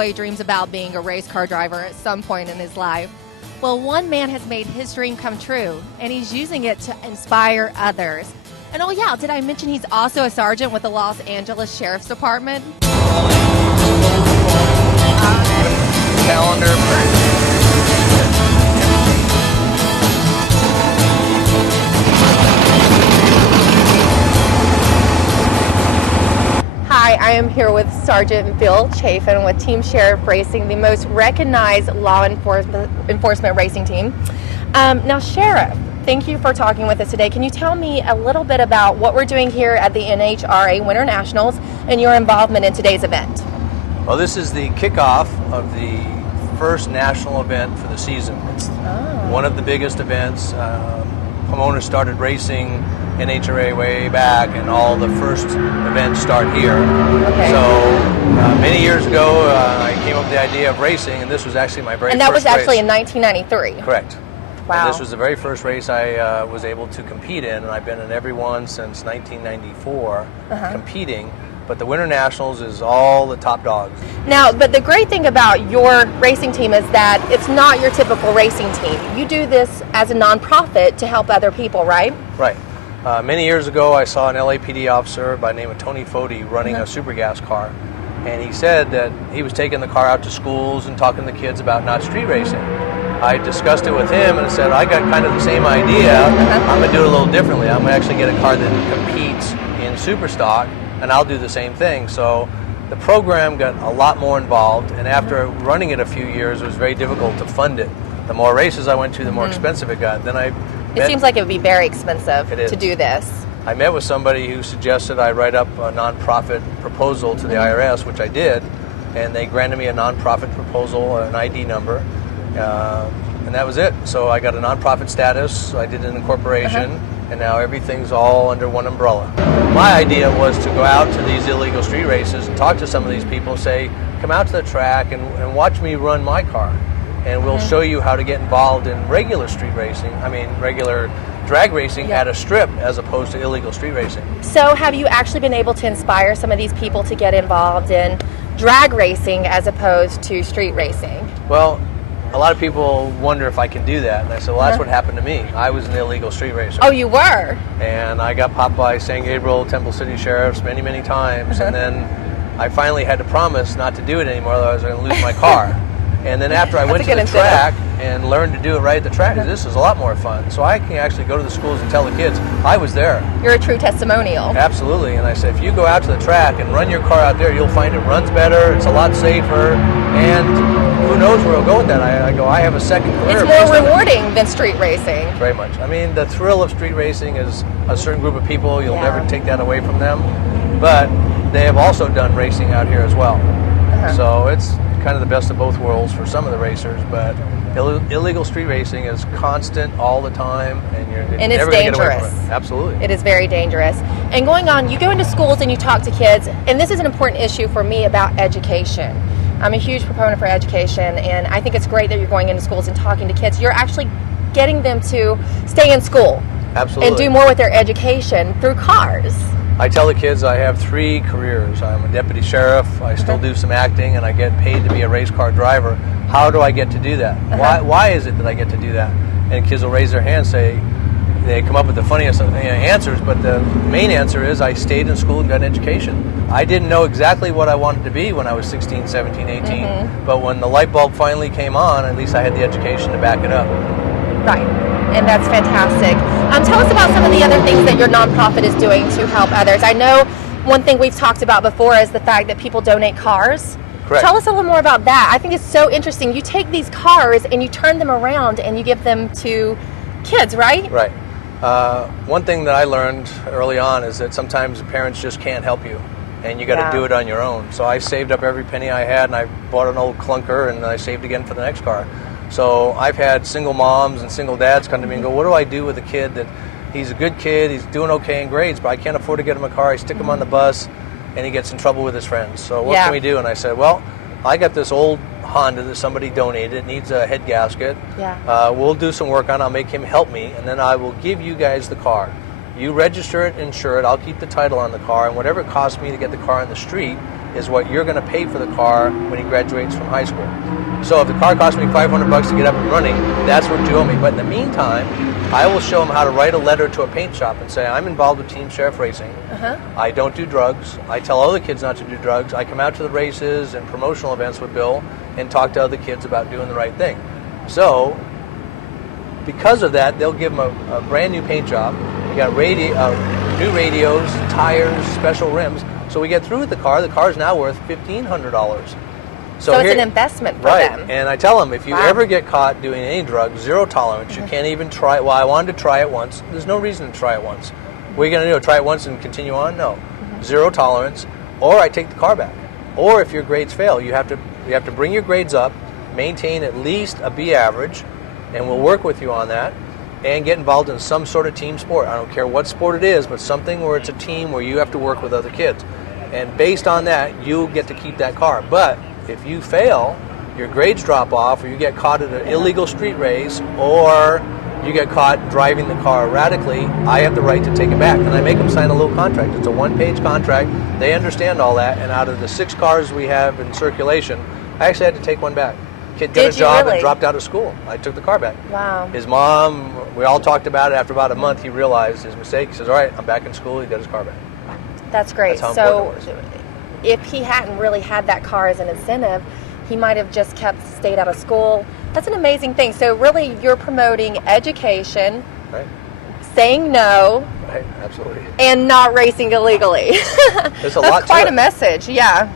boy dreams about being a race car driver at some point in his life. Well, one man has made his dream come true, and he's using it to inspire others. And oh yeah, did I mention he's also a sergeant with the Los Angeles Sheriff's Department? Calendar. Hi, I am here with Sergeant Bill Chafin with Team Sheriff Racing, the most recognized law enforcement racing team. Now, Sheriff, thank you for talking with us today. Can you tell me a little bit about what we're doing here at the NHRA Winter Nationals and your involvement in today's event? Well, this is the kickoff of the first national event for the season. It's one of the biggest events. Pomona started racing NHRA way back, and all the first events start here. Okay. So many years ago, I came up with the idea of racing, and this was actually my very first race. And that was actually in 1993? Correct. Wow. And this was the very first race I was able to compete in, and I've been in every one since 1994 competing. But the Winter Nationals is all the top dogs. Now, but the great thing about your racing team is that it's not your typical racing team. You do this as a nonprofit to help other people, right? Right. Many years ago, I saw an LAPD officer by the name of Tony Foti running a super gas car. And he said that he was taking the car out to schools and talking to kids about not street racing. I discussed it with him and said, I got kind of the same idea. I'm going to do it a little differently. I'm going to actually get a car that competes in super stock, and I'll do the same thing. So the program got a lot more involved, and after running it a few years, it was very difficult to fund it. The more races I went to, the more expensive it got. It seems like it would be very expensive to do this. I met with somebody who suggested I write up a nonprofit proposal to the IRS, which I did, and they granted me a nonprofit proposal, an ID number, and that was it. So I got a nonprofit status, I did an incorporation, and now everything's all under one umbrella. My idea was to go out to these illegal street races and talk to some of these people, say, come out to the track and watch me run my car. And we'll show you how to get involved in regular street racing, regular drag racing at a strip as opposed to illegal street racing. So have you actually been able to inspire some of these people to get involved in drag racing as opposed to street racing? Well, a lot of people wonder if I can do that. And I said, well, that's what happened to me. I was an illegal street racer. Oh, you were? And I got popped by San Gabriel, Temple City sheriffs many, many times. And then I finally had to promise not to do it anymore, otherwise I was going to lose my car. And then after I went to the track and learned to do it right at the track, this is a lot more fun. So I can actually go to the schools and tell the kids, I was there. You're a true testimonial. Absolutely. And I said, if you go out to the track and run your car out there, you'll find it runs better, it's a lot safer, and who knows where it'll go with that. I go, I have a second career. It's more rewarding than street racing. Very much. I mean, the thrill of street racing is a certain group of people. You'll never take that away from them. But they have also done racing out here as well. So it's kind of the best of both worlds for some of the racers, but illegal street racing is constant all the time, and it's never dangerous. Get away from it. Absolutely. It is very dangerous. And going on, you go into schools and you talk to kids, and this is an important issue for me about education. I'm a huge proponent for education, and I think it's great that you're going into schools and talking to kids. You're actually getting them to stay in school. Absolutely. And do more with their education through cars. I tell the kids I have 3 careers. I'm a deputy sheriff, I still do some acting, and I get paid to be a race car driver. How do I get to do that? Why is it that I get to do that? And kids will raise their hands, say, they come up with the funniest answers, but the main answer is I stayed in school and got an education. I didn't know exactly what I wanted to be when I was 16, 17, 18, but when the light bulb finally came on, at least I had the education to back it up. Right. And that's fantastic. Tell us about some of the other things that your nonprofit is doing to help others. I know one thing we've talked about before is the fact that people donate cars. Correct. Tell us a little more about that. I think it's so interesting. You take these cars and you turn them around and you give them to kids, right? Right. One thing that I learned early on is that sometimes parents just can't help you, and you got to do it on your own. So I saved up every penny I had, and I bought an old clunker, and I saved again for the next car. So I've had single moms and single dads come to me and go, what do I do with a kid that he's a good kid, he's doing okay in grades, but I can't afford to get him a car, I stick him on the bus, and he gets in trouble with his friends. So what can we do? And I said, well, I got this old Honda that somebody donated, it needs a head gasket. We'll do some work on it, I'll make him help me, and then I will give you guys the car. You register it, insure it, I'll keep the title on the car, and whatever it costs me to get the car on the street, is what you're going to pay for the car when he graduates from high school. So if the car costs me $500 to get up and running, that's what you owe me. But in the meantime, I will show him how to write a letter to a paint shop and say, I'm involved with Team Sheriff Racing. I don't do drugs. I tell other kids not to do drugs. I come out to the races and promotional events with Bill and talk to other kids about doing the right thing. So because of that, they'll give him a brand new paint job. We got new radios, tires, special rims. So we get through with the car. The car is now worth $1,500. So it's an investment for them. And I tell them, if you ever get caught doing any drugs, zero tolerance. You can't even try it. Well, I wanted to try it once. There's no reason to try it once. What are you going to do? Try it once and continue on? No. Zero tolerance. Or I take the car back. Or if your grades fail, you have to bring your grades up, maintain at least a B average, and we'll work with you on that, and get involved in some sort of team sport. I don't care what sport it is, but something where it's a team where you have to work with other kids. And based on that, you get to keep that car. But if you fail, your grades drop off, or you get caught at an illegal street race, or you get caught driving the car erratically, I have the right to take it back. And I make them sign a little contract. It's a one-page contract. They understand all that. And out of the 6 cars we have in circulation, I actually had to take one back. Kid got a job and dropped out of school. I took the car back. Wow. His mom, we all talked about it. After about a month, he realized his mistake. He says, all right, I'm back in school. He got his car back. That's great. That's so if he hadn't really had that car as an incentive, he might have just stayed out of school. That's an amazing thing. So really, you're promoting education, right, saying no, right, absolutely, and not racing illegally. There's a lot to it. That's quite a message, yeah.